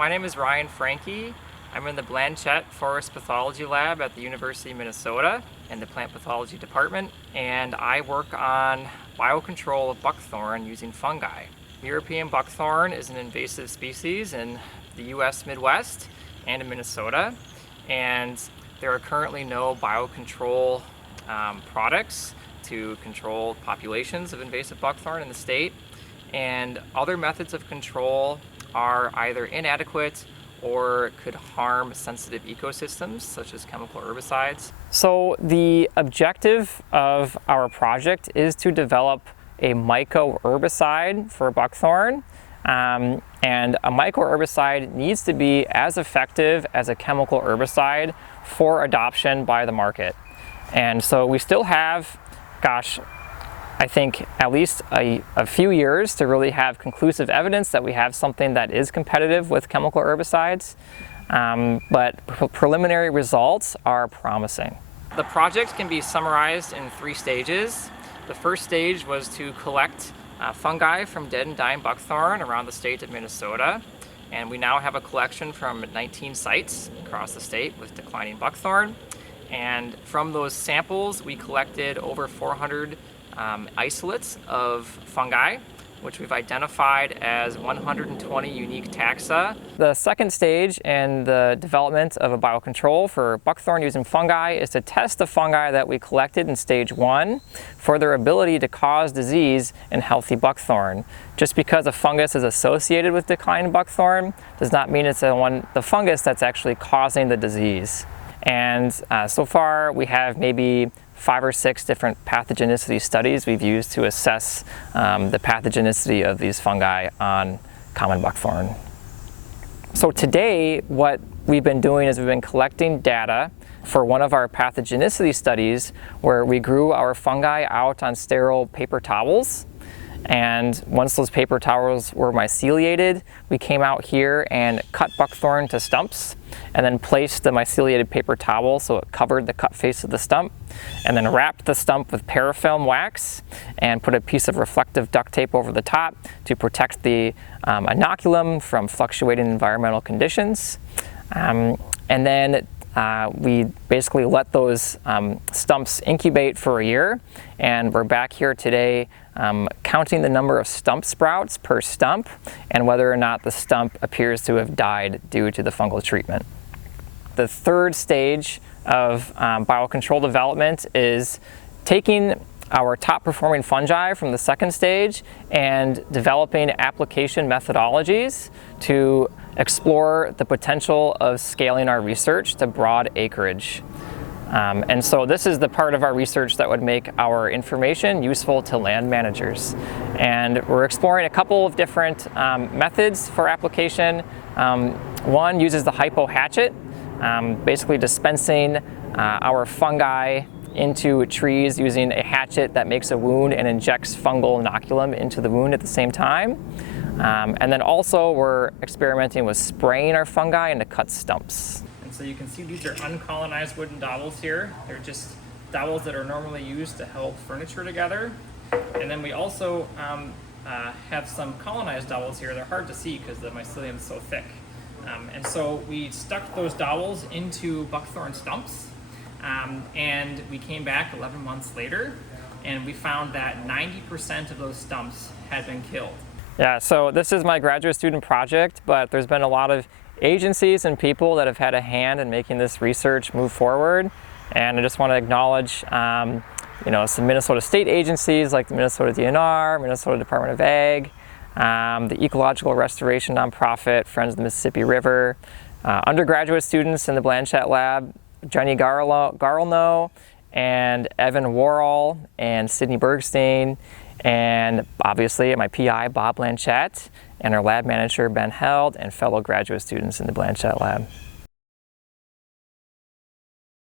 My name is Ryan Franke. I'm in the Blanchette Forest Pathology Lab at the University of Minnesota in the Plant Pathology Department, and I work on biocontrol of buckthorn using fungi. European buckthorn is an invasive species in the US Midwest and in Minnesota, and there are currently no biocontrol products to control populations of invasive buckthorn in the state, and other methods of control are either inadequate or could harm sensitive ecosystems such as chemical herbicides. So the objective of our project is to develop a myco-herbicide for buckthorn, and a myco-herbicide needs to be as effective as a chemical herbicide for adoption by the market. And so we still have, I think at least a few years to really have conclusive evidence that we have something that is competitive with chemical herbicides, but preliminary results are promising. The project can be summarized in 3 stages. The first stage was to collect fungi from dead and dying buckthorn around the state of Minnesota, and we now have a collection from 19 sites across the state with declining buckthorn. And from those samples, we collected over 400 isolates of fungi, which we've identified as 120 unique taxa. The second stage in the development of a biocontrol for buckthorn using fungi is to test the fungi that we collected in stage 1 for their ability to cause disease in healthy buckthorn. Just because a fungus is associated with declining buckthorn does not mean it's the fungus that's actually causing the disease. And so far we have maybe 5 or 6 different pathogenicity studies we've used to assess the pathogenicity of these fungi on common buckthorn. So today what we've been doing is we've been collecting data for one of our pathogenicity studies where we grew our fungi out on sterile paper towels. And once those paper towels were myceliated, we came out here and cut buckthorn to stumps and then placed the myceliated paper towel so it covered the cut face of the stump, and then wrapped the stump with parafilm wax and put a piece of reflective duct tape over the top to protect the inoculum from fluctuating environmental conditions. And then we basically let those stumps incubate for a year, and we're back here today counting the number of stump sprouts per stump and whether or not the stump appears to have died due to the fungal treatment. The third stage of biocontrol development is taking our top performing fungi from the second stage and developing application methodologies to explore the potential of scaling our research to broad acreage. And so this is the part of our research that would make our information useful to land managers. And we're exploring a couple of different methods for application. One uses the hypo hatchet, basically dispensing our fungi into trees using a hatchet that makes a wound and injects fungal inoculum into the wound at the same time. And then also we're experimenting with spraying our fungi into cut stumps. And so you can see these are uncolonized wooden dowels here. They're just dowels that are normally used to hold furniture together. And then we also have some colonized dowels here. They're hard to see because the mycelium is so thick. And so we stuck those dowels into buckthorn stumps, and we came back 11 months later, and we found that 90% of those stumps had been killed. Yeah, so this is my graduate student project, but there's been a lot of agencies and people that have had a hand in making this research move forward. And I just want to acknowledge some Minnesota state agencies like the Minnesota DNR, Minnesota Department of Ag, the Ecological Restoration nonprofit, Friends of the Mississippi River, undergraduate students in the Blanchette Lab, Jenny Garlno and Evan Worrell and Sydney Bergstein, and obviously my PI, Bob Blanchette, and our lab manager, Ben Held, and fellow graduate students in the Blanchette Lab.